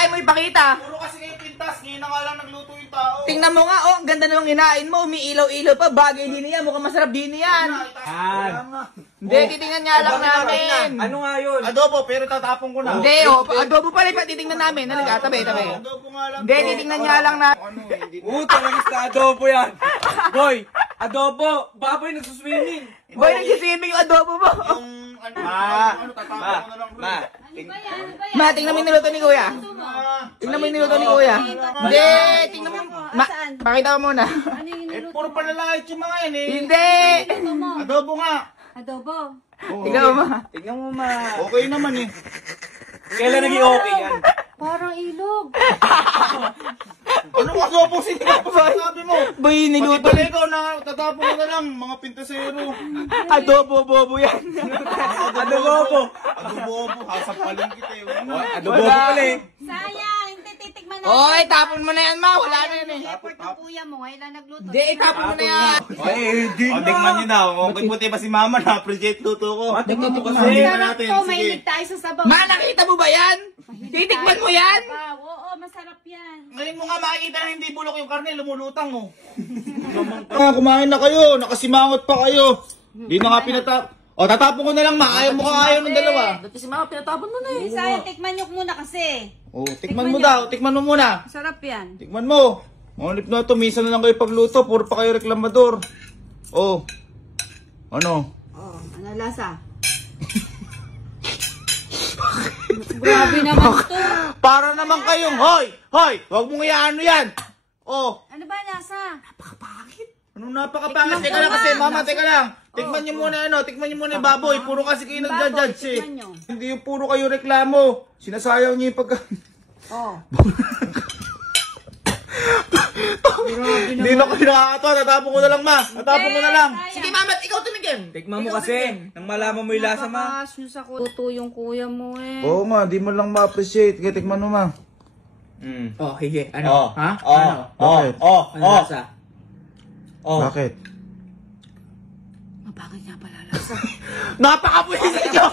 kinain mo ipakita. Puro kasi kayo pintas, ngayon na nga lang nagluto yung tao. Tingnan mo nga, oh, ang ganda nung inain mo, umiilaw-ilaw pa, bagay din yan, mukhang masarap din yan. Hindi, titingnan nga lang namin. Ano nga yun? Adobo, pero tatapon ko na. Hindi, oh, adobo pala yung titingnan namin. Naliga, tabi. Adobo nga lang. Hindi, titingnan nga lang na. Talagang sa adobo yan. Boy, adobo. Baboy nagsuswimming. Boy, nagsiswimming yung adobo mo. Yung ano, tatapon ko na lang. Ma, tingnan mo yung niluto ni Kuya. Tingnan mo yung niluto ni Kuya. Hindi, tingnan mo. Pakita mo muna. Puro palalait yung mga yan eh. Hindi. Adobo nga. Adobo. Tingnan mo, ma. Tingnan mo ma. Okay naman eh. Kailan naging okay yan? Parang ilog. Ano adobo sinabi mo? Boy, niluto. Pati pala ikaw na tatapon ko na lang, mga pintasero. Adobo, bobo yan. Adobo. Adobo, hasampalin kita eh. Adobo pala eh. Sayang, hindi titikman natin. Oy, tapon mo na yan, ma. Wala na yan eh. Effort ng kuya mo, ngayon lang nagluto. Hindi, itapon mo na yan. Ay, di na. Tingnan nyo na. Okay, puti pa si mama na. Appreciate luto ko. Tingnan mo kasi. Masarap to, mahilig tayo sa sabaw. Ma, nakita mo ba yan? Titikman mo yan? Oo, masarap yan. Ngayon mo nga makikita na hindi bulok yung karne, lumulutang oh. Kumain na kayo, nakasimangot pa kayo. Di na nga pinatap. O, tatapon ko na lang, ma. Ayaw mo ka ayaw ng dalawa. Dati si mama, pinatapon mo na eh. Sayang, tikman nyo muna kasi. O, tikman mo daw. Tikman mo muna. Masarap yan. Tikman mo. Mga lip na ito, minsan na lang kayo pagluto. Puro pa kayo reklamador. O. Ano? Oh, ano lasa? Grabe naman to. Para naman kayong, hoy! Hoy! Huwag mong iyaano yan! O. Ano ba lasa? Anong napakapangit? Teka lang kasi, mama, teka lang. Tikman niyo muna tikman niyo muna yung baboy. Puro kasi kayo nagja-judge eh. tikman nyo. Hindi yung puro kayo reklamo. Sinasayaw niyo yung pagka... Oh. Hindi na kayo nakakatawa. Tatapon ko na lang, ma. Tatapon ko na lang. Sige, mama, ikaw tumigil. Tikman mo kasi. Nang malaman mo yung lasa ma. Nakakas nyo sa kuto yung kuya mo eh. Oo, ma. Di mo lang ma-appreciate. Kaya tikman mo, ma. Oh, hige. Ano? Ha? Ano? Ano? Ano lasa? Bakit? Mabagay nga pala lasa. Napaka-appreciate nyo!